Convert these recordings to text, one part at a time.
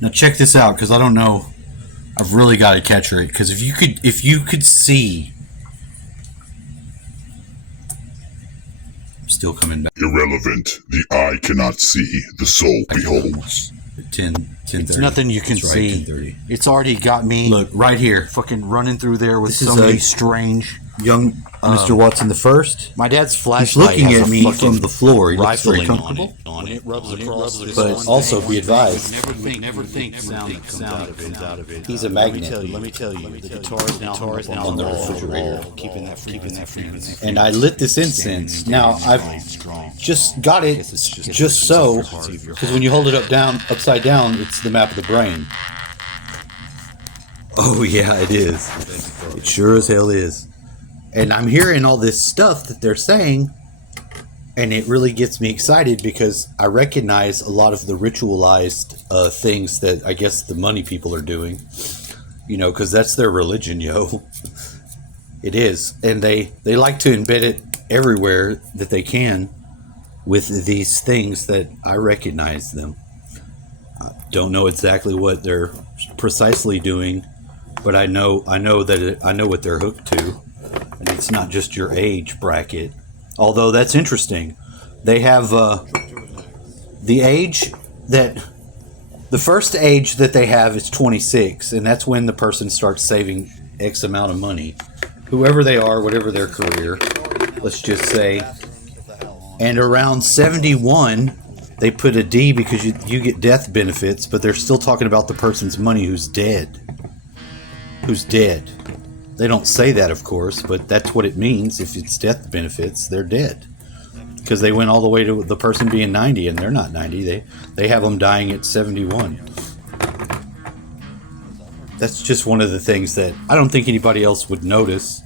Now check this out, because I don't know. I've really got to catch her. Because if you could see, I'm still coming back. Irrelevant. The eye cannot see. The soul beholds. 10:30. It's nothing you can That's right, see. 10:30. It's already got me. Look right here, fucking running through there with This so is many a- strange. young Mr. Watson the first. My dad's He's flashlight looking has at a me fucking from the floor. He looks very rifling comfortable. on it rubs across this But one also thing. be advised, Never think sound that comes out of it. he's a Let me magnet. tell you. The guitar is now on the wall, refrigerator. keeping that frequency. And I lit this incense. Now I've just got it just so, because when you hold it upside down, it's the map of the brain. Oh yeah, it is. It sure as hell is. And I'm hearing all this stuff that they're saying, and it really gets me excited because I recognize a lot of the ritualized things that I guess the money people are doing. You know, because that's their religion, yo. It is. And they like to embed it everywhere that they can with these things that I recognize them. I don't know exactly what they're precisely doing, but I know that I know what they're hooked to. And it's not just your age bracket. Although that's interesting. They have the age that... The first age that they have is 26, and that's when the person starts saving X amount of money. Whoever they are, whatever their career, let's just say. And around 71, they put a D because you get death benefits, but they're still talking about the person's money who's dead. Who's dead. They don't say that, of course, but that's what it means. If it's death benefits, they're dead. Because they went all the way to the person being 90, and they're not 90. They have them dying at 71. That's just one of the things that I don't think anybody else would notice.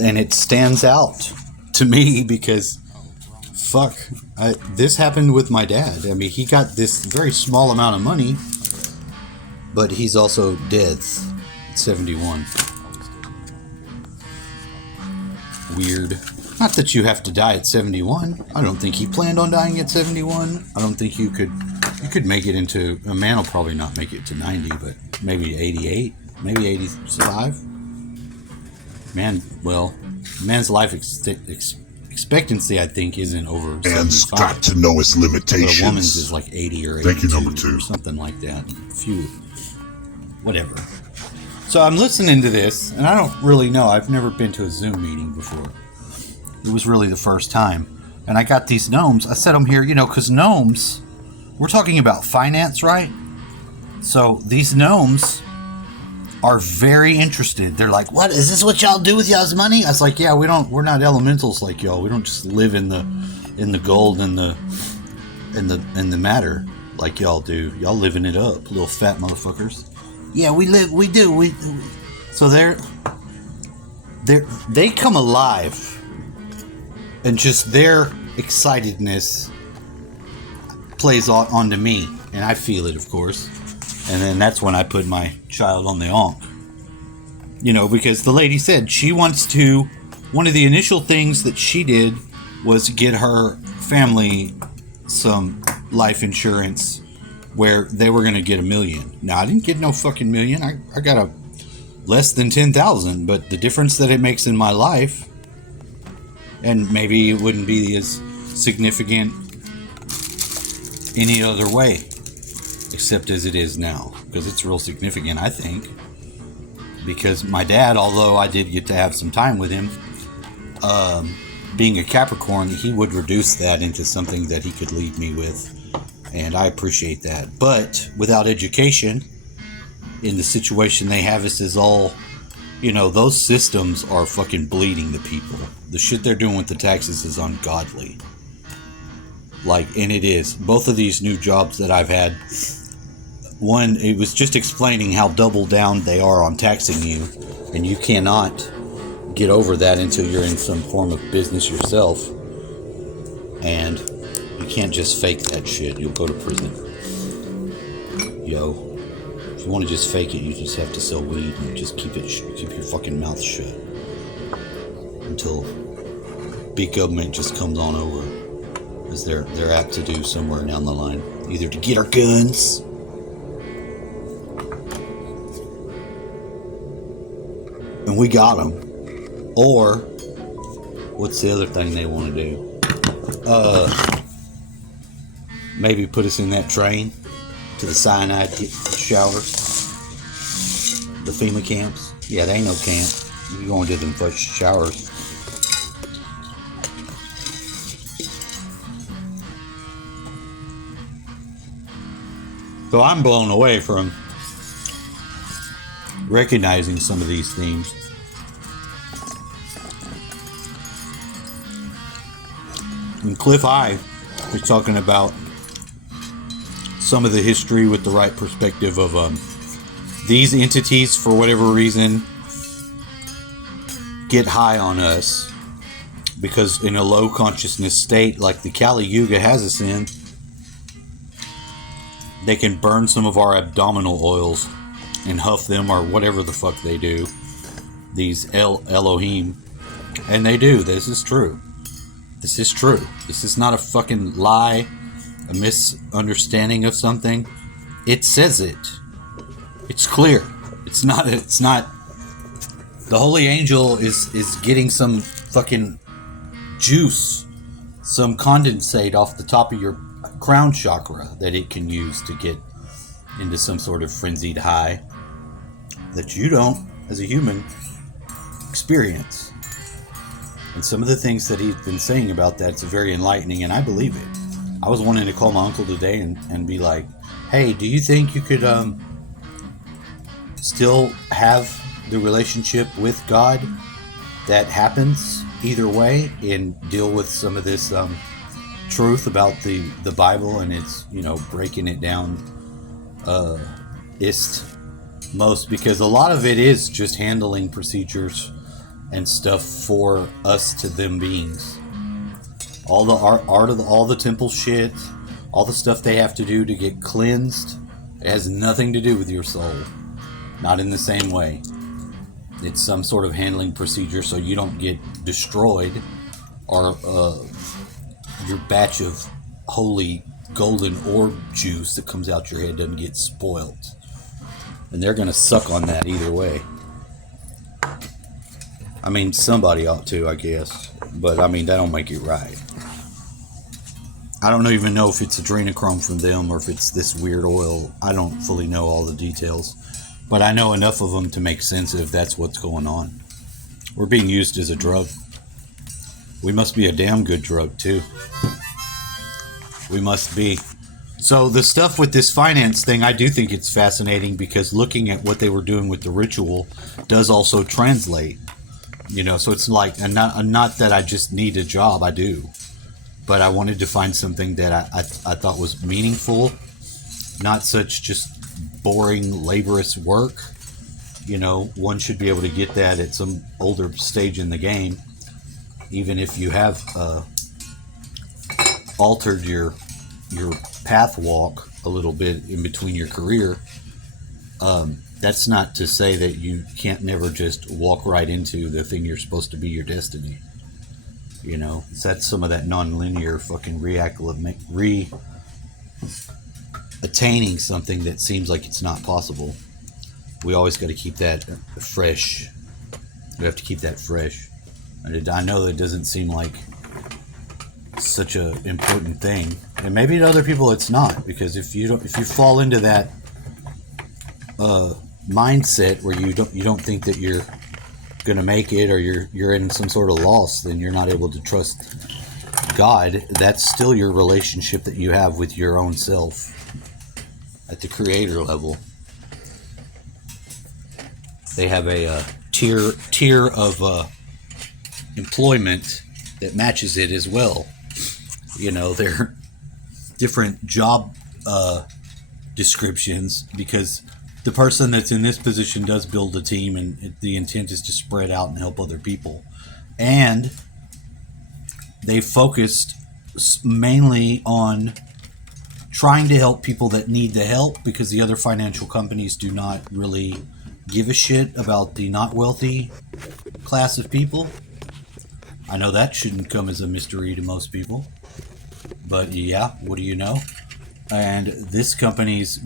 And it stands out to me because, fuck, this happened with my dad. I mean, he got this very small amount of money, but he's also dead at 71. Weird. Not that you have to die at 71. I don't think he planned on dying at 71. I don't think you could make it into... A man will probably not make it to 90, but maybe 88, maybe 85. Man, well, man's life expectancy, I think, isn't over 75. Man's got to know its limitations. But a woman's is like 80 or 82. Thank you, number 2. Or something like that. Whatever. So I'm listening to this, and I don't really know. I've never been to a Zoom meeting before. It was really the first time. And I got these gnomes. I set them here, because gnomes, we're talking about finance, right? So these gnomes are very interested. They're like, "What is this? What y'all do with y'all's money?" I was like, "Yeah, we're not elementals like y'all. We don't just live in the gold and the matter like y'all do. Y'all living it up, little fat motherfuckers." Yeah, we do. So they come alive. And just their excitedness plays onto me. And I feel it, of course. And then that's when I put my child on the Ankh. Because the lady said she wants to... One of the initial things that she did was get her family some life insurance where they were going to get $1 million. Now, I didn't get no fucking $1 million. I got a less than 10,000. But the difference that it makes in my life... And maybe it wouldn't be as significant any other way, except as it is now. Because it's real significant, I think. Because my dad, although I did get to have some time with him, being a Capricorn, he would reduce that into something that he could lead me with. And I appreciate that. But without education, in the situation they have us as all... those systems are fucking bleeding the people. The shit they're doing with the taxes is ungodly. And it is. Both of these new jobs that I've had, one, it was just explaining how double down they are on taxing you, and you cannot get over that until you're in some form of business yourself. And you can't just fake that shit. You'll go to prison. Yo. If you want to just fake it, you just have to sell weed and just keep your fucking mouth shut until big government just comes on over, as they're apt to do somewhere down the line, either to get our guns and we got them. Or, what's the other thing they want to do? Maybe put us in that train to the cyanide showers. The FEMA camps. Yeah, they ain't no camp. You're going to them first showers. So I'm blown away from recognizing some of these themes. And Cliff High is talking about some of the history with the right perspective of these entities, for whatever reason, get high on us because in a low consciousness state like the Kali Yuga has us in, they can burn some of our abdominal oils and huff them or whatever the fuck they do. These Elohim. And they do. This is true. This is true. This is not a fucking lie, a misunderstanding of something. It says it. It's clear. It's not. The holy angel is getting some fucking juice, some condensate off the top of your crown chakra that it can use to get into some sort of frenzied high that you don't, as a human, experience. And some of the things that he's been saying about that's very enlightening, and I believe it. I was wanting to call my uncle today and be like, hey, do you think you could still have the relationship with God that happens either way and deal with some of this truth about the Bible and it's, breaking it down most, because a lot of it is just handling procedures and stuff for us to them beings. All the art of all the temple shit, all the stuff they have to do to get cleansed, it has nothing to do with your soul. Not in the same way. It's some sort of handling procedure so you don't get destroyed or your batch of holy golden orb juice that comes out your head doesn't get spoiled. And they're going to suck on that either way. I mean, somebody ought to, I guess. But, I mean, that don't make it right. I don't even know if it's adrenochrome from them or if it's this weird oil. I don't fully know all the details. But I know enough of them to make sense if that's what's going on. We're being used as a drug. We must be a damn good drug, too. We must be. So the stuff with this finance thing, I do think it's fascinating because looking at what they were doing with the ritual does also translate. So it's like, and not that I just need a job, I do. But I wanted to find something that I thought was meaningful, not such just boring, laborious work. One should be able to get that at some older stage in the game, even if you have altered your path walk a little bit in between your career. That's not to say that you can't never just walk right into the thing you're supposed to be your destiny. That's some of that non-linear fucking attaining something that seems like it's not possible. We always got to keep that fresh. We have to keep that fresh. And I know that it doesn't seem like such a important thing, and maybe to other people it's not, because if you fall into that mindset where you don't think that you're gonna make it or you're in some sort of loss, then you're not able to trust God. That's still your relationship that you have with your own self at the creator level. They have a tier of employment that matches it as well. They're different job descriptions, because the person that's in this position does build a team, and the intent is to spread out and help other people. And they focused mainly on trying to help people that need the help, because the other financial companies do not really give a shit about the not wealthy class of people. I know that shouldn't come as a mystery to most people, but yeah, what do you know? And this company's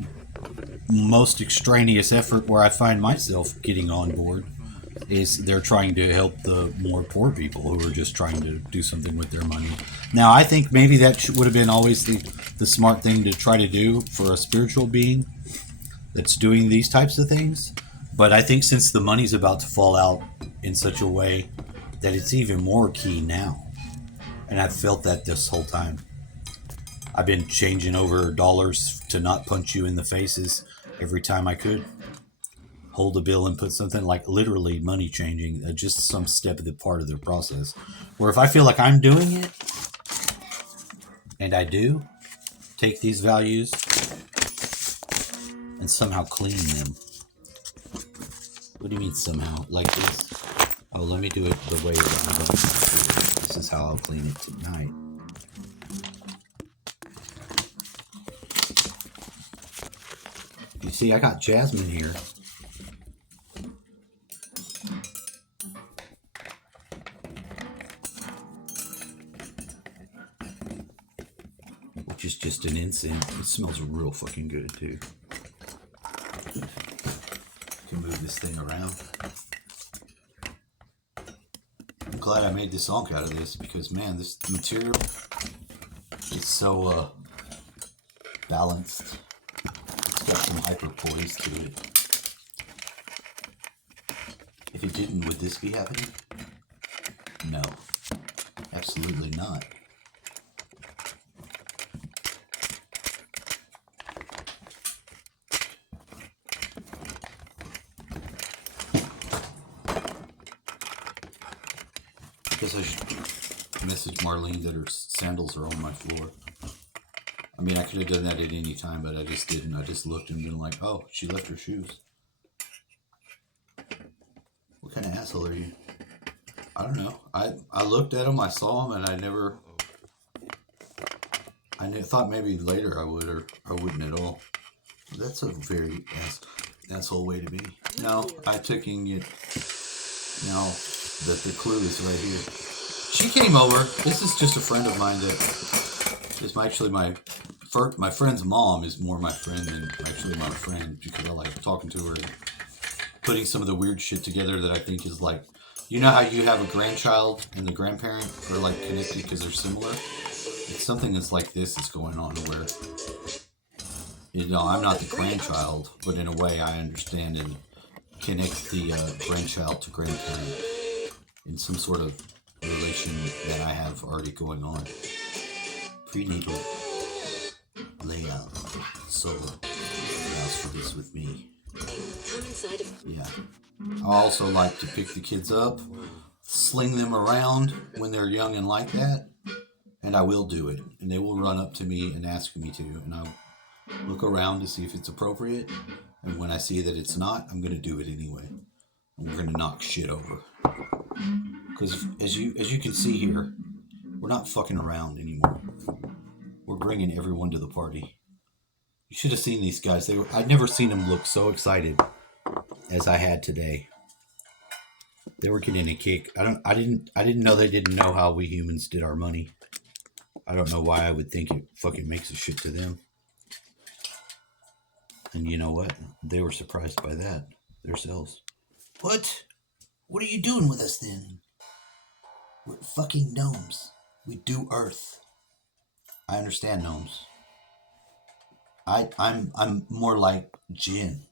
most extraneous effort, where I find myself getting on board, is they're trying to help the more poor people who are just trying to do something with their money. Now, I think maybe that would have been always the smart thing to try to do for a spiritual being that's doing these types of things. But I think since the money's about to fall out in such a way that it's even more key now. And I've felt that this whole time. I've been changing over dollars to not punch you in the faces every time I could. Hold a bill and put something like literally money changing, just some step of the part of the process. Where if I feel like I'm doing it, and I do, take these values and somehow clean them. What do you mean somehow? Like this? Oh, let me do it the way that I'm going to do it. This is how I'll clean it tonight. You see, I got Jasmine here. Which is just an incense. It smells real fucking good, too. Can move this thing around. I'm glad I made this song out of this because, man, this material is so balanced. It's got some hyper-poise to it. If it didn't, would this be happening? No. Absolutely not. I guess I should message Marlene that her sandals are on my floor. I mean, I could have done that at any time, but I just didn't. I just looked and been like, oh, she left her shoes. What kind of asshole are you? I don't know. I looked at them, I saw them, and I thought maybe later I would, or I wouldn't at all. That's a very asshole way to be. No, I took it. No. That the clue is right here. She came over. This is just a friend of mine that is actually my friend's mom is more my friend than actually my friend because I like talking to her and putting some of the weird shit together that I think is like, you know how you have a grandchild and the grandparent are like connected because they're similar? It's something that's like this is going on where, you know, I'm not the grandchild, but in a way I understand and connect the grandchild to grandparent in some sort of relation that I have already going on. Prenatal layout. So, allows for this with me. Yeah. I also like to pick the kids up, sling them around when they're young and like that, and I will do it. And they will run up to me and ask me to, and I'll look around to see if it's appropriate. And when I see that it's not, I'm going to do it anyway. And we're going to knock shit over. Because as you can see here, we're not fucking around anymore. We're bringing everyone to the party. You should have seen these guys. I'd never seen them look so excited as I had today. They were getting a kick. I didn't know they didn't know how we humans did our money. I don't know why I would think it fucking makes a shit to them. And you know what? They were surprised by that themselves. What? What are you doing with us then? We're fucking gnomes. We do earth. I understand gnomes. I'm more like Jinn.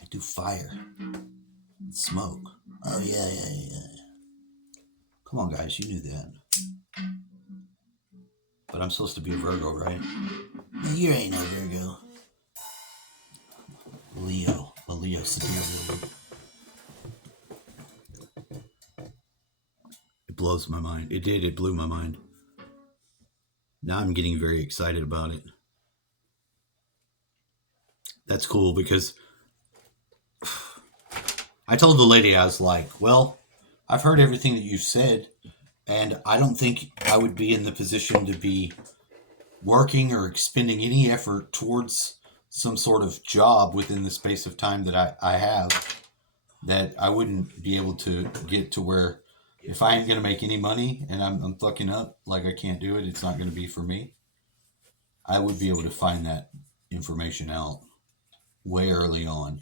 I do fire. And smoke. Oh yeah. Come on guys, you knew that. But I'm supposed to be a Virgo, right? No, you ain't no Virgo. Leo. A Leo Sagittarius. It blows my mind. It did. It blew my mind. Now I'm getting very excited about it. That's cool because I told the lady, I was like, well, I've heard everything that you've said, and I don't think I would be in the position to be working or expending any effort towards some sort of job within the space of time that I have, that I wouldn't be able to get to where if I ain't going to make any money and I'm fucking up, like I can't do it, it's not going to be for me. I would be able to find that information out way early on.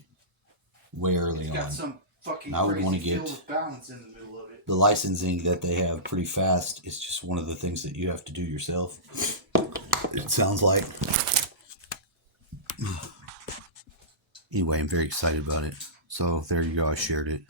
Way early on. fucking Now we crazy wanna feel get- of balance in the middle of it. The licensing that they have pretty fast is just one of the things that you have to do yourself. It sounds like. Anyway, I'm very excited about it. So there you go. I shared it.